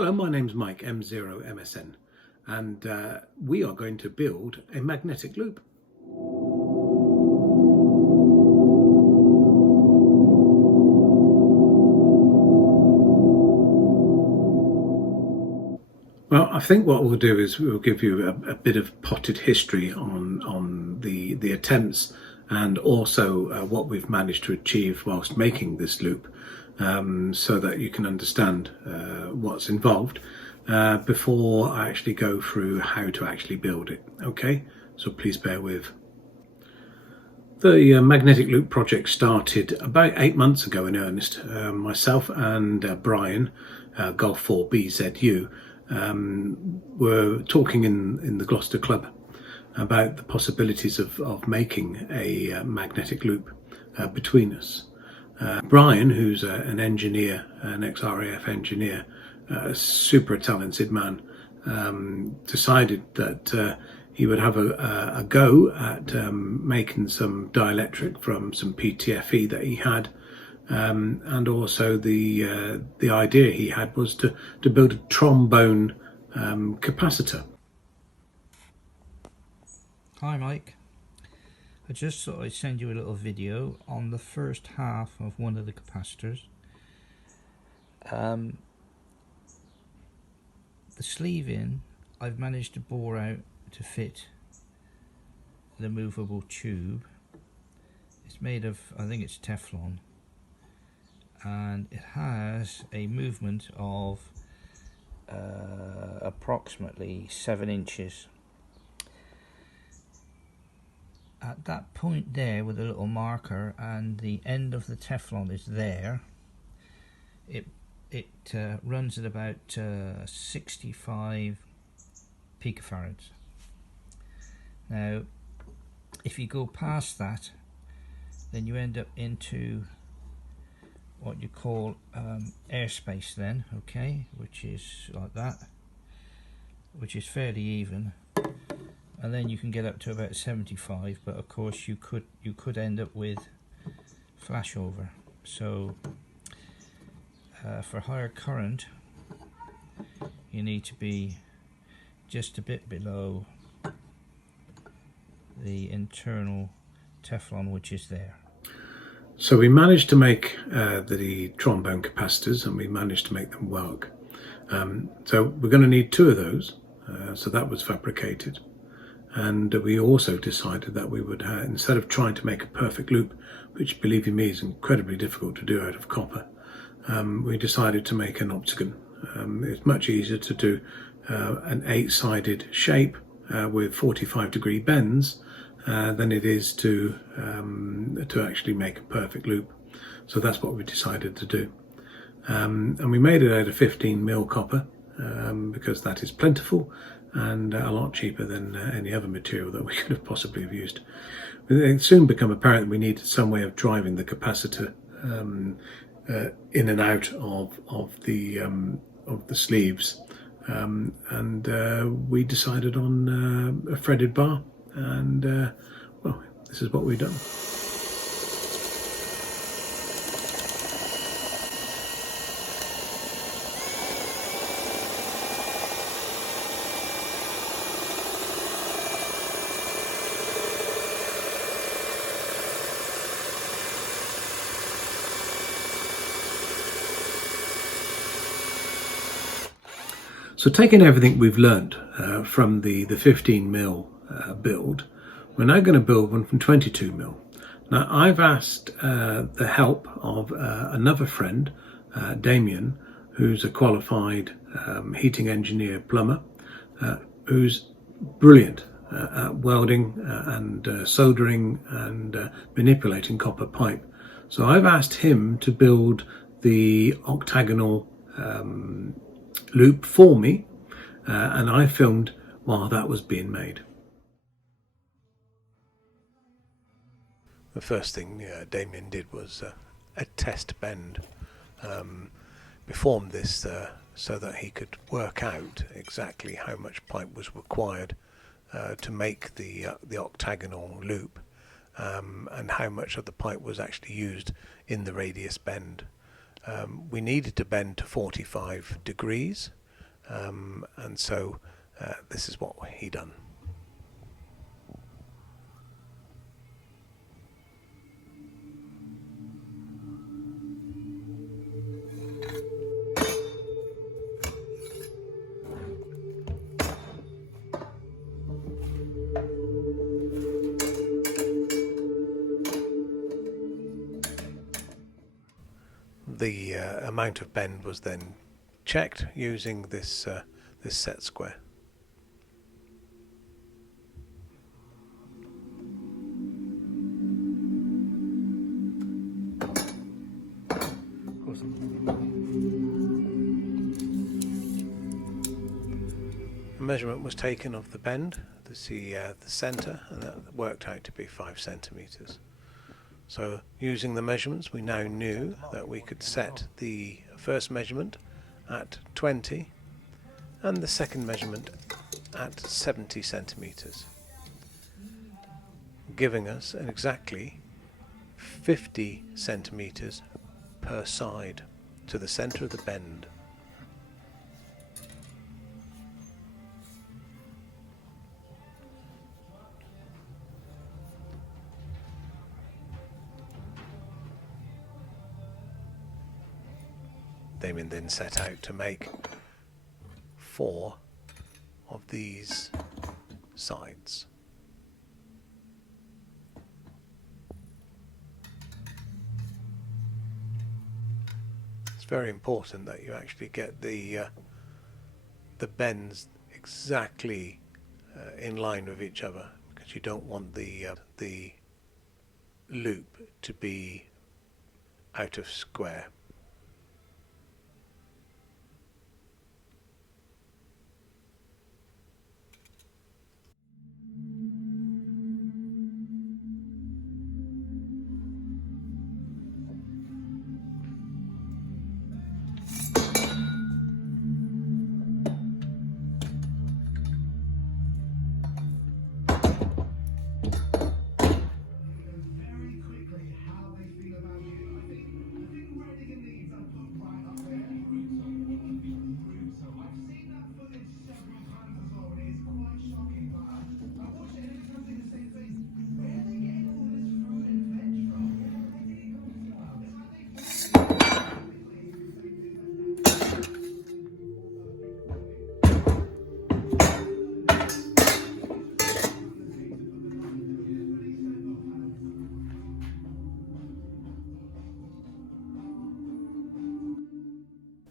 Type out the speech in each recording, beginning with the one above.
Hello, my name's Mike, M0MSN, and we are going to build a magnetic loop. Well, I think what we'll do is we'll give you a bit of potted history on the attempts and also what we've managed to achieve whilst making this loop, so that you can understand what's involved before I actually go through how to actually build it. Okay, so please bear with. The magnetic loop project started about 8 months ago in earnest. Myself and Bryan, Golf 4 BZU, were talking in the Gloucester Club about the possibilities of making a magnetic loop between us. Bryan, who's an engineer, an ex-RAF engineer, a super talented man, decided that he would have a go at making some dielectric from some PTFE that he had. And also the idea he had was to build a trombone capacitor. Hi Mike, I just thought I'd send you a little video on the first half of one of the capacitors. The sleeve in I've managed to bore out to fit the movable tube. It's made of, I think it's Teflon, and it has a movement of approximately 7 inches. At that point there with a little marker, and the end of the Teflon is there, it runs at about 65 picofarads. Now if you go past that, then you end up into what you call airspace then, okay, which is like that, which is fairly even, and then you can get up to about 75, but of course you could end up with flashover. So for higher current you need to be just a bit below the internal Teflon which is there. So we managed to make the trombone capacitors, and we managed to make them work. So we're going to need 2 of those, so that was fabricated. And we also decided that we would, instead of trying to make a perfect loop, which believe you me is incredibly difficult to do out of copper, we decided to make an octagon. It's much easier to do an 8-sided shape with 45-degree bends than it is to actually make a perfect loop. So that's what we decided to do. And we made it out of 15mm copper because that is plentiful and a lot cheaper than any other material that we could have possibly have used. It soon became apparent that we needed some way of driving the capacitor in and out of the sleeves, and we decided on a threaded bar, and well, this is what we've done. So taking everything we've learned from the 15mm build, we're now going to build one from 22mm. Now I've asked the help of another friend, Dameon, who's a qualified heating engineer plumber, who's brilliant at welding and soldering and manipulating copper pipe. So I've asked him to build the octagonal loop for me, and I filmed while that was being made. The first thing Dameon did was a test bend. Performed this so that he could work out exactly how much pipe was required to make the octagonal loop, and how much of the pipe was actually used in the radius bend. We needed to bend to 45 degrees, and so this is what he done. The amount of bend was then checked using this set square. Of course. A measurement was taken of the bend to see the centre, and that worked out to be 5 centimetres. So using the measurements, we now knew that we could set the first measurement at 20 and the second measurement at 70 centimetres, giving us exactly 50 centimetres per side to the centre of the bend. Dameon then set out to make 4 of these sides. It's very important that you actually get the bends exactly in line with each other, because you don't want the loop to be out of square.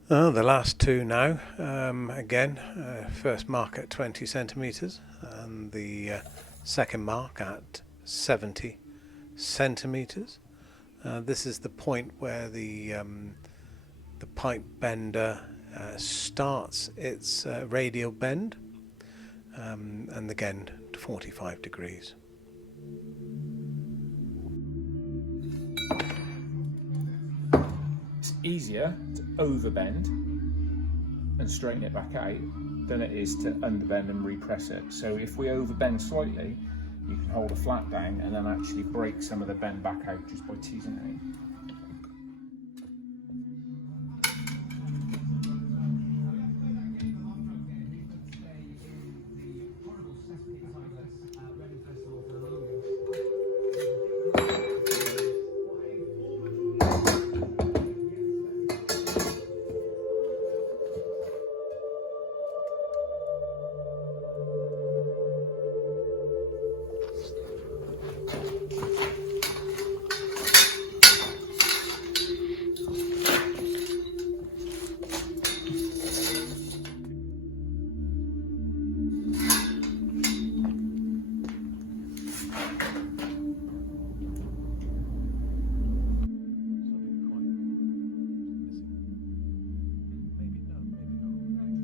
The last two now, again, first mark at 20 centimetres and the second mark at 70 centimetres. This is the point where the pipe bender starts its radial bend, and again 45 degrees. It's easier to overbend and straighten it back out than it is to underbend and repress it. So if we overbend slightly, you can hold a flat down and then actually break some of the bend back out just by teasing it out.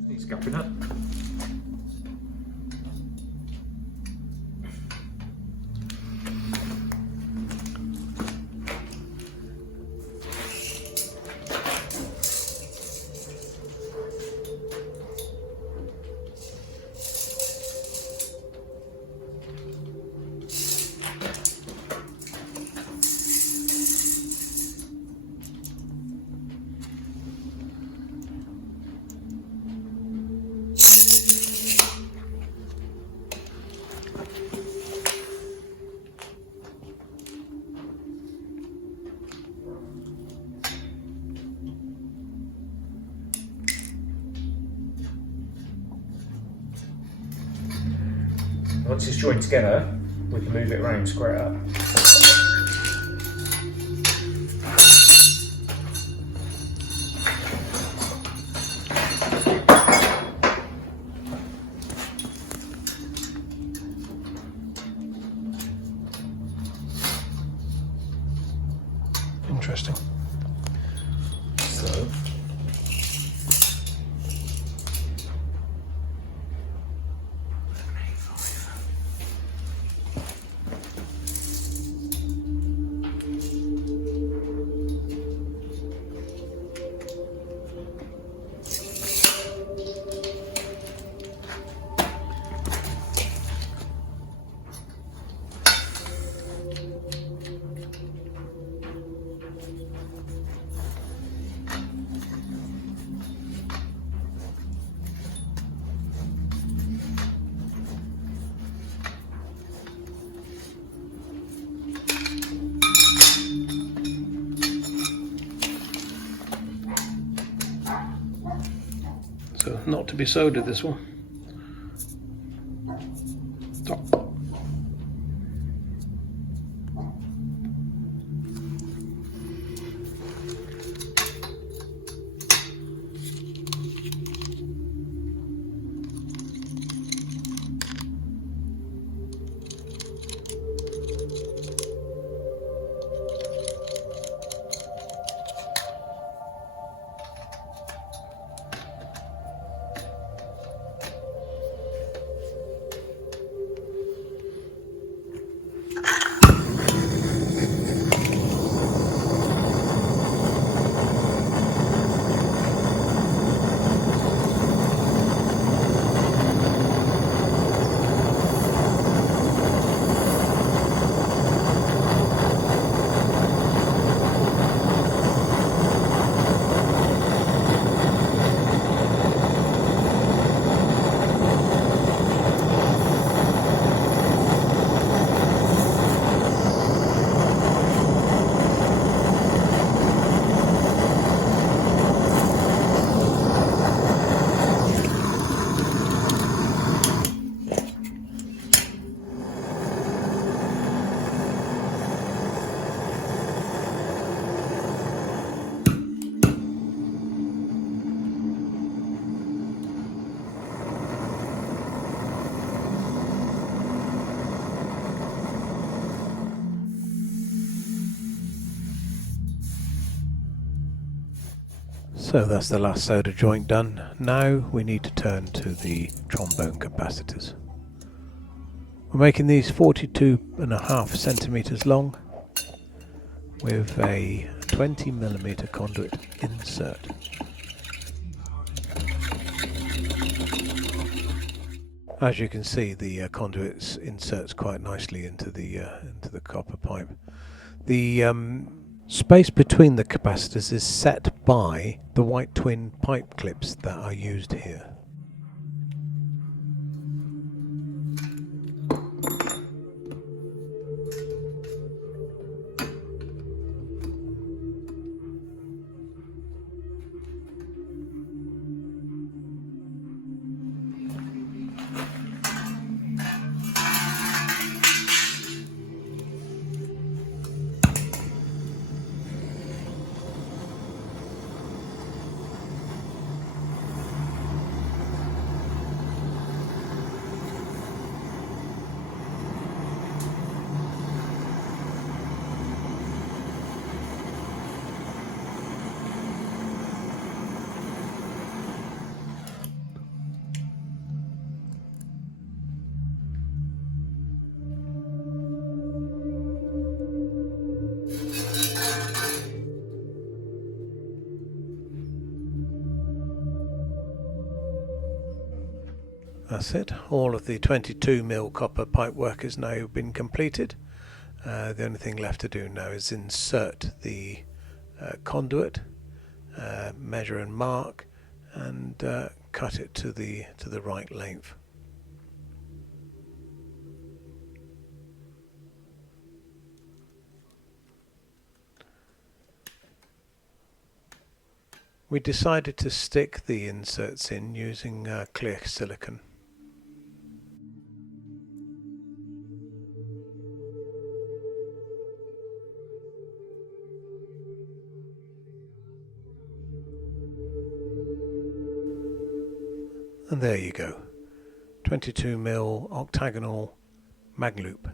It's gapping up. Once it's joined together, we can move it around, square it up. Interesting. So, So not to be soldered, this one. Stop. So that's the last solder joint done. Now we need to turn to the trombone capacitors. We're making these 42.5 centimeters long with a 20mm conduit insert. As you can see, the conduit inserts quite nicely into the copper pipe. The space between the capacitors is set by the white twin pipe clips that are used here. That's it. All of the 22mm copper pipework has now been completed. The only thing left to do now is insert the conduit, measure and mark, and cut it to the right length. We decided to stick the inserts in using clear silicone. And there you go, 22mm octagonal MagLoop.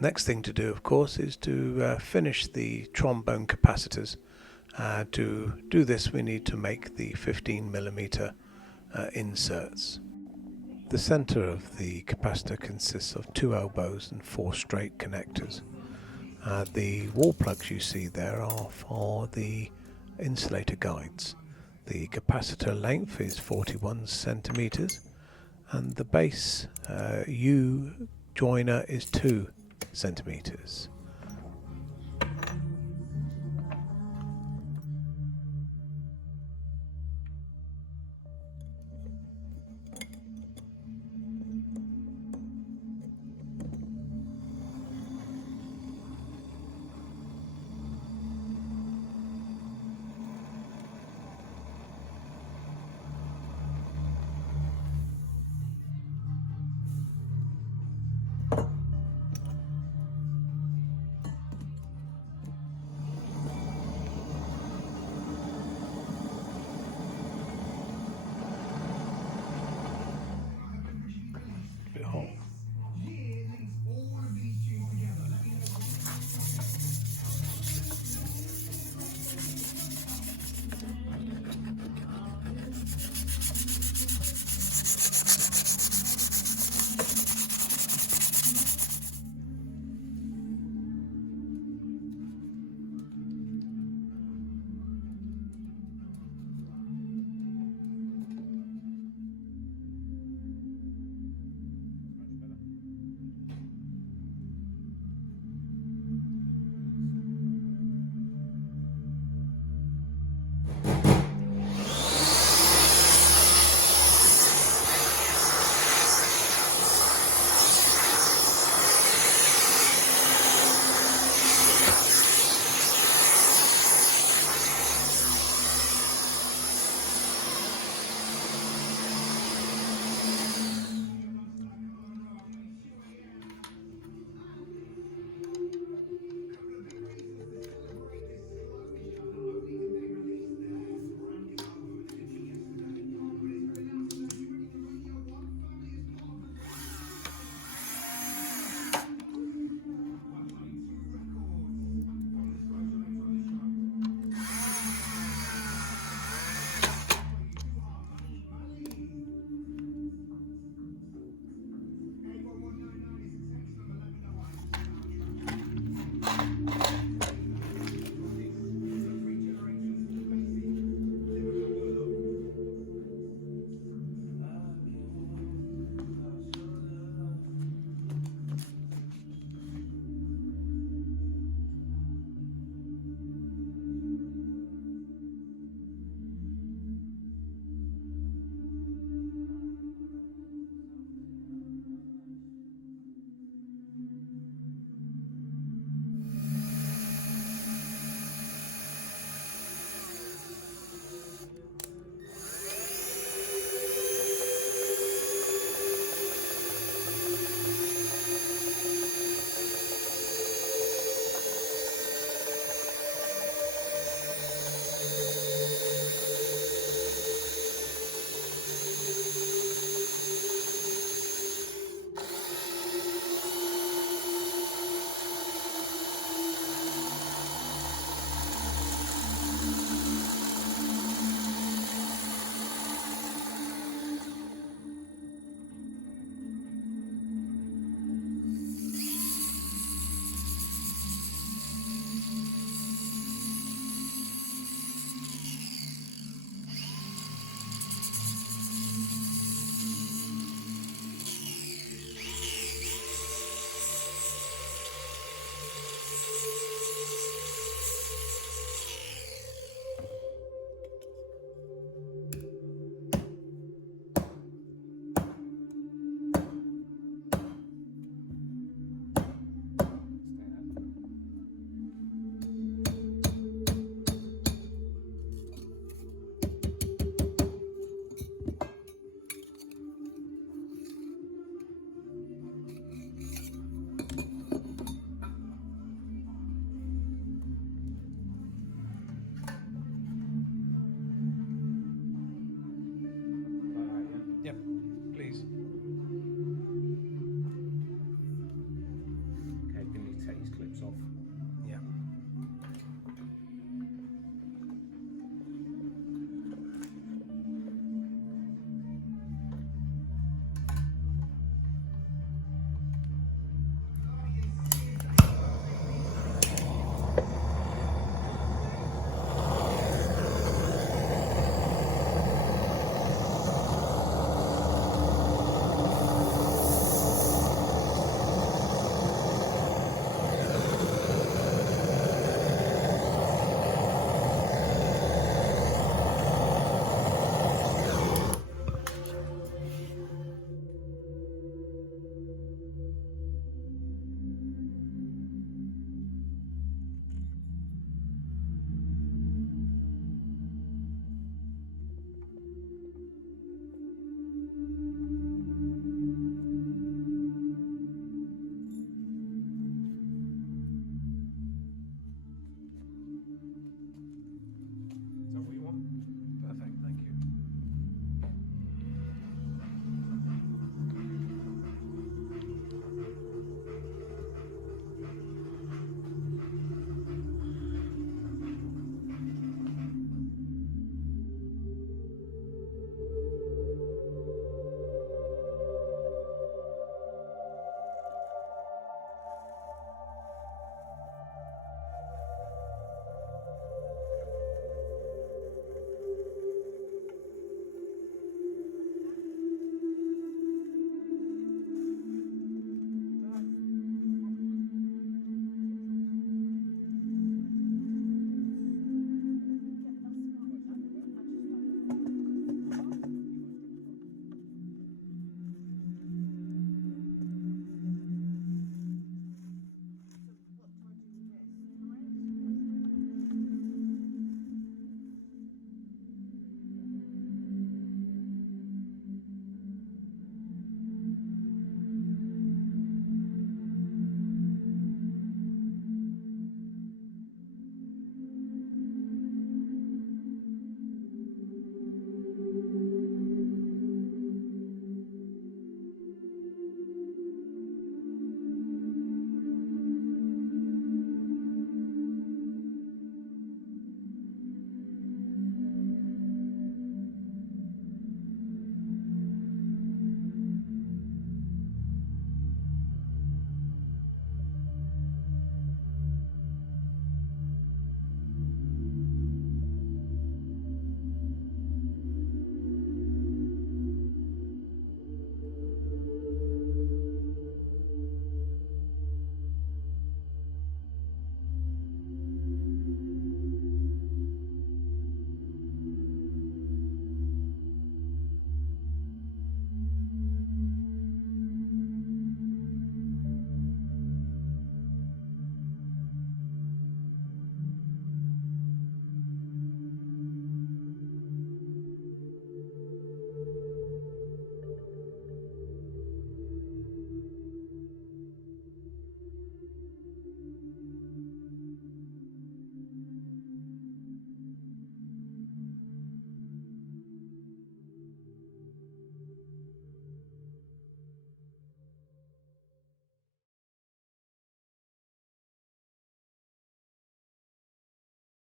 Next thing to do, of course, is to finish the trombone capacitors. To do this, we need to make the 15mm inserts. The center of the capacitor consists of 2 elbows and 4 straight connectors. The wall plugs you see there are for the insulator guides. The capacitor length is 41 centimeters, and the base U joiner is 2 centimeters.